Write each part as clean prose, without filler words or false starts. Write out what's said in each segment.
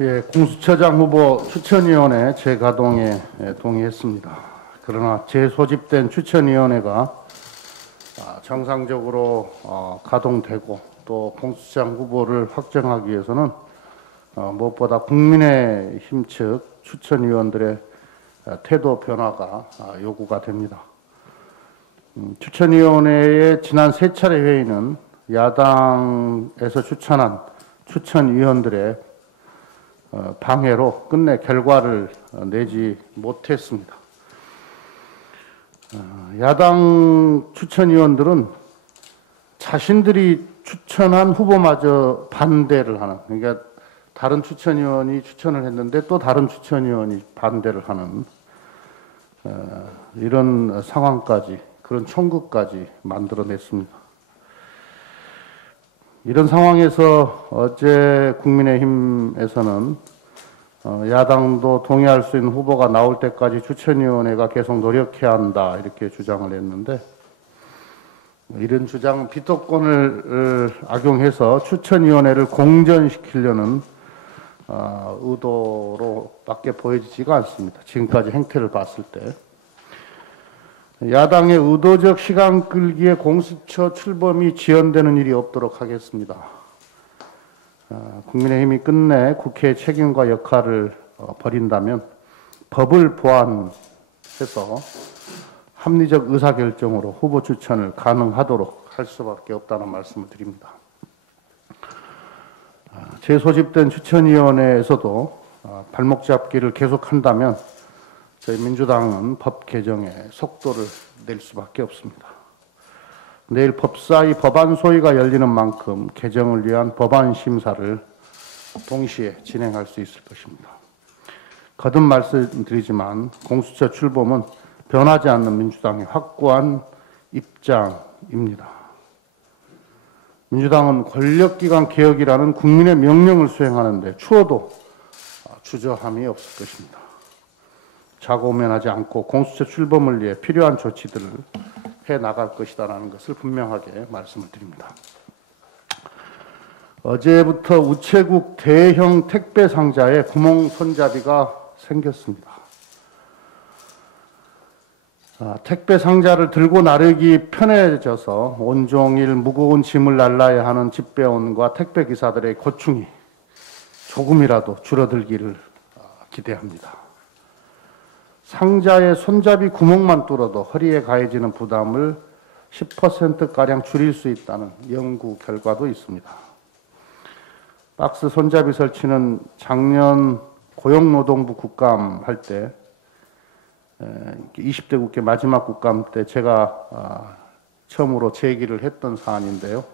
예, 공수처장 후보 추천위원회 재가동에 동의했습니다. 그러나 재소집된 추천위원회가 정상적으로 가동되고 또 공수처장 후보를 확정하기 위해서는 무엇보다 국민의힘 측 추천위원들의 태도 변화가 요구가 됩니다. 추천위원회의 지난 3차례 회의는 야당에서 추천한 추천위원들의 방해로 끝내 결과를 내지 못했습니다. 야당 추천위원들은 자신들이 추천한 후보마저 반대를 하는, 그러니까 다른 추천위원이 추천을 했는데 또 다른 추천위원이 반대를 하는 이런 상황까지, 그런 총극까지 만들어냈습니다. 이런 상황에서 어제 국민의힘에서는 야당도 동의할 수 있는 후보가 나올 때까지 추천위원회가 계속 노력해야 한다, 이렇게 주장을 했는데, 이런 주장은 비토권을 악용해서 추천위원회를 공전시키려는 의도로밖에 보여지지가 않습니다. 지금까지 행태를 봤을 때. 야당의 의도적 시간 끌기에 공수처 출범이 지연되는 일이 없도록 하겠습니다. 국민의힘이 끝내 국회의 책임과 역할을 버린다면 법을 보완해서 합리적 의사결정으로 후보 추천을 가능하도록 할 수밖에 없다는 말씀을 드립니다. 재소집된 추천위원회에서도 발목 잡기를 계속한다면 저희 민주당은 법 개정에 속도를 낼 수밖에 없습니다. 내일 법사위 법안 소위가 열리는 만큼 개정을 위한 법안 심사를 동시에 진행할 수 있을 것입니다. 거듭 말씀드리지만 공수처 출범은 변하지 않는 민주당의 확고한 입장입니다. 민주당은 권력기관 개혁이라는 국민의 명령을 수행하는데 추워도 주저함이 없을 것입니다. 자고면하지 않고 공수처 출범을 위해 필요한 조치들을 해나갈 것이다라는 것을 분명하게 말씀을 드립니다. 어제부터 우체국 대형 택배 상자에 구멍 손잡이가 생겼습니다. 택배 상자를 들고 나르기 편해져서 온종일 무거운 짐을 날라야 하는 집배원과 택배 기사들의 고충이 조금이라도 줄어들기를 기대합니다. 상자의 손잡이 구멍만 뚫어도 허리에 가해지는 부담을 10%가량 줄일 수 있다는 연구 결과도 있습니다. 박스 손잡이 설치는 작년 고용노동부 국감 할 때, 20대 국회 마지막 국감 때 제가 처음으로 제기를 했던 사안인데요.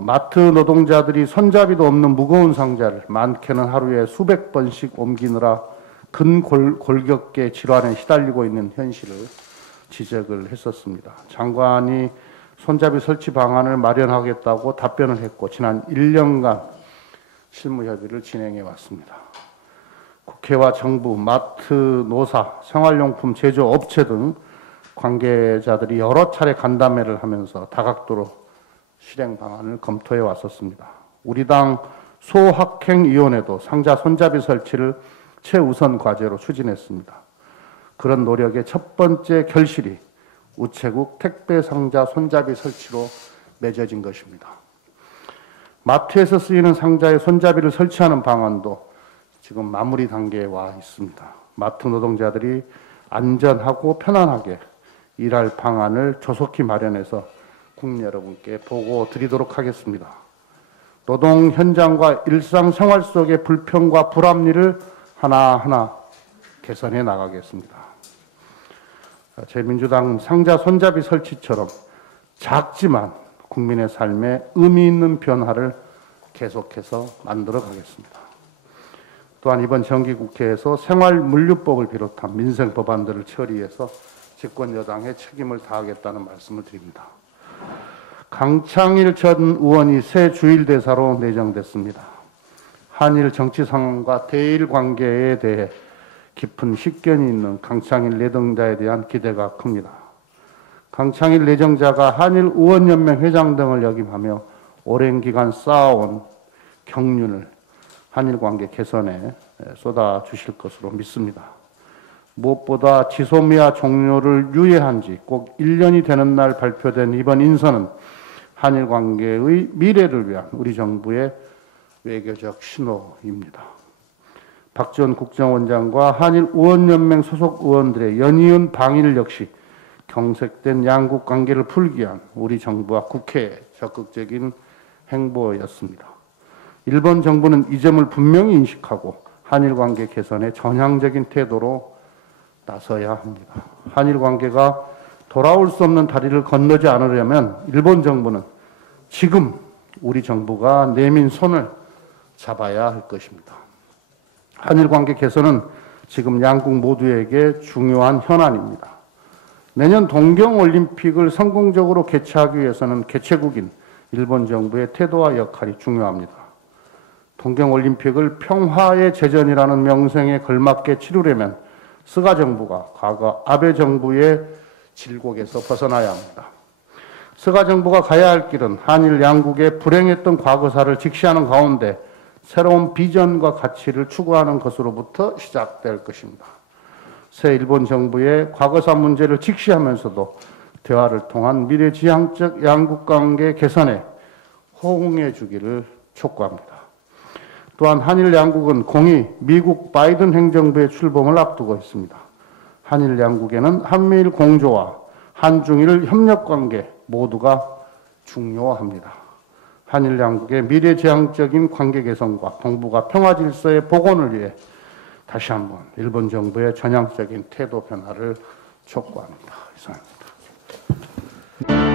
마트 노동자들이 손잡이도 없는 무거운 상자를 많게는 하루에 수백 번씩 옮기느라 근골격계 질환에 시달리고 있는 현실을 지적을 했었습니다. 장관이 손잡이 설치 방안을 마련하겠다고 답변을 했고 지난 1년간 실무 협의를 진행해 왔습니다. 국회와 정부, 마트, 노사, 생활용품 제조업체 등 관계자들이 여러 차례 간담회를 하면서 다각도로 실행 방안을 검토해 왔었습니다. 우리 당 소확행위원회도 상자 손잡이 설치를 최우선 과제로 추진했습니다. 그런 노력의 첫 번째 결실이 우체국 택배 상자 손잡이 설치로 맺어진 것입니다. 마트에서 쓰이는 상자에 손잡이를 설치하는 방안도 지금 마무리 단계에 와 있습니다. 마트 노동자들이 안전하고 편안하게 일할 방안을 조속히 마련해서 국민 여러분께 보고 드리도록 하겠습니다. 노동 현장과 일상생활 속의 불평과 불합리를 하나하나 개선해 나가겠습니다. 제 민주당은 상자 손잡이 설치처럼 작지만 국민의 삶에 의미 있는 변화를 계속해서 만들어 가겠습니다. 또한 이번 정기국회에서 생활물류법을 비롯한 민생 법안들을 처리해서 집권 여당의 책임을 다하겠다는 말씀을 드립니다. 강창일 전 의원이 새 주일대사로 내정됐습니다. 한일 정치 상황과 대일 관계에 대해 깊은 식견이 있는 강창일 내정자에 대한 기대가 큽니다. 강창일 내정자가 한일 의원연맹 회장 등을 역임하며 오랜 기간 쌓아온 경륜을 한일 관계 개선에 쏟아주실 것으로 믿습니다. 무엇보다 지소미아 종료를 유예한 지 꼭 1년이 되는 날 발표된 이번 인선은 한일 관계의 미래를 위한 우리 정부의 외교적 신호입니다. 박지원 국정원장과 한일 의원연맹 소속 의원들의 연이은 방일 역시 경색된 양국 관계를 풀기 위한 우리 정부와 국회의 적극적인 행보였습니다. 일본 정부는 이 점을 분명히 인식하고 한일 관계 개선에 전향적인 태도로 나서야 합니다. 한일 관계가 돌아올 수 없는 다리를 건너지 않으려면 일본 정부는 지금 우리 정부가 내민 손을 잡아야 할 것입니다. 한일 관계 개선은 지금 양국 모두에게 중요한 현안입니다. 내년 동경올림픽을 성공적으로 개최하기 위해서는 개최국인 일본 정부의 태도와 역할이 중요합니다. 동경올림픽을 평화의 제전이라는 명성에 걸맞게 치르려면 스가 정부가 과거 아베 정부의 질곡에서 벗어나야 합니다. 스가 정부가 가야 할 길은 한일 양국의 불행했던 과거사를 직시하는 가운데 새로운 비전과 가치를 추구하는 것으로부터 시작될 것입니다. 새 일본 정부의 과거사 문제를 직시하면서도 대화를 통한 미래지향적 양국관계 개선에 호응해 주기를 촉구합니다. 또한 한일 양국은 공히 미국 바이든 행정부의 출범을 앞두고 있습니다. 한일 양국에는 한미일 공조와 한중일 협력관계 모두가 중요합니다. 한일 양국의 미래지향적인 관계 개선과 동북아 평화 질서의 복원을 위해 다시 한번 일본 정부의 전향적인 태도 변화를 촉구합니다. 이상입니다.